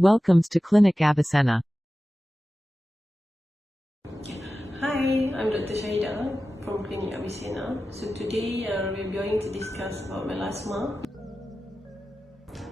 Welcome to Klinik Avicenna. Hi, I'm Dr. Shah from Klinik Avicenna. So today we're going to discuss about melasma.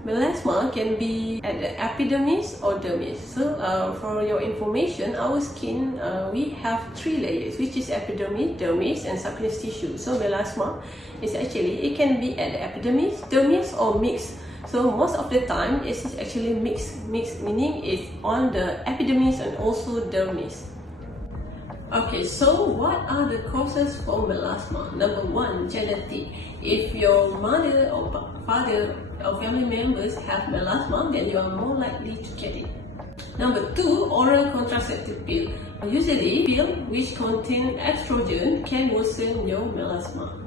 Melasma can be at the epidermis or dermis. So for your information, our skin, we have three layers, which is epidermis, dermis and subcutaneous tissue. So melasma is actually, it can be at the epidermis, dermis or mixed. So most of the time, it is actually mixed meaning it's on the epidermis and also dermis. Okay, so what are the causes for melasma? Number one, genetic. If your mother or father or family members have melasma, then you are more likely to get it. Number two, oral contraceptive pill. Usually, pill which contain estrogen can worsen your melasma.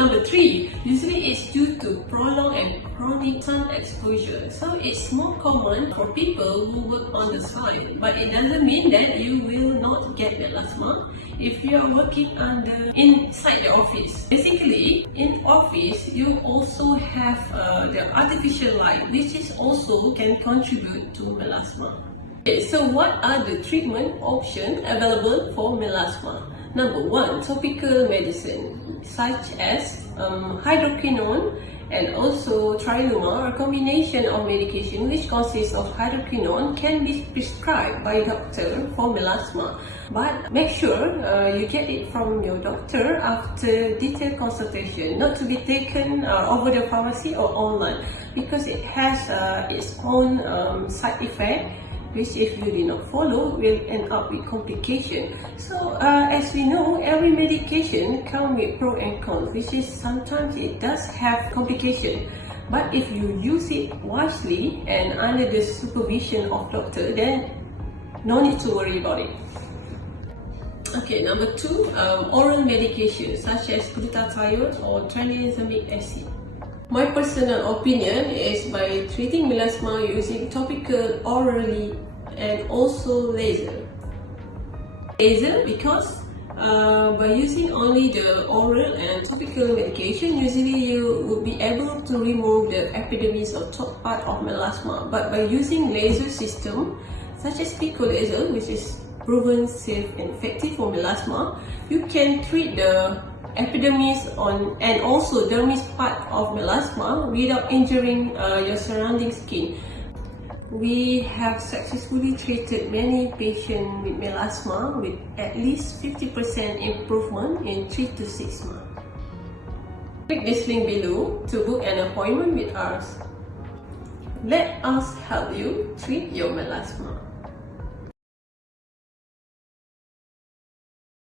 Number three, usually it's due to prolonged and chronic sun exposure. So it's more common for people who work on the sun, but it doesn't mean that you will not get melasma if you are working inside the office. Basically, in office, you also have the artificial light, which is also can contribute to melasma. Okay, so what are the treatment options available for melasma? Number one, topical medicine such as hydroquinone and also triluma, a combination of medication which consists of hydroquinone can be prescribed by a doctor for melasma. But make sure you get it from your doctor after detailed consultation, not to be taken over the pharmacy or online, because it has its own side effect, which if you do not follow will end up with complication. So as we know, every medication comes with pro and cons, which is sometimes it does have complication. But if you use it wisely and under the supervision of doctor, then no need to worry about it. Okay, number two, oral medication such as glutathione or tranexamic acid. My personal opinion is by treating melasma using topical, orally, and also laser. Laser because by using only the oral and topical medication, usually you will be able to remove the epidermis or top part of melasma. But by using laser system such as Pico laser, which is proven safe and effective for melasma, you can treat the epidermis and also dermis part of melasma without injuring your surrounding skin. We have successfully treated many patients with melasma with at least 50% improvement in 3 to 6 months. Click this link below to book an appointment with us. Let us help you treat your melasma.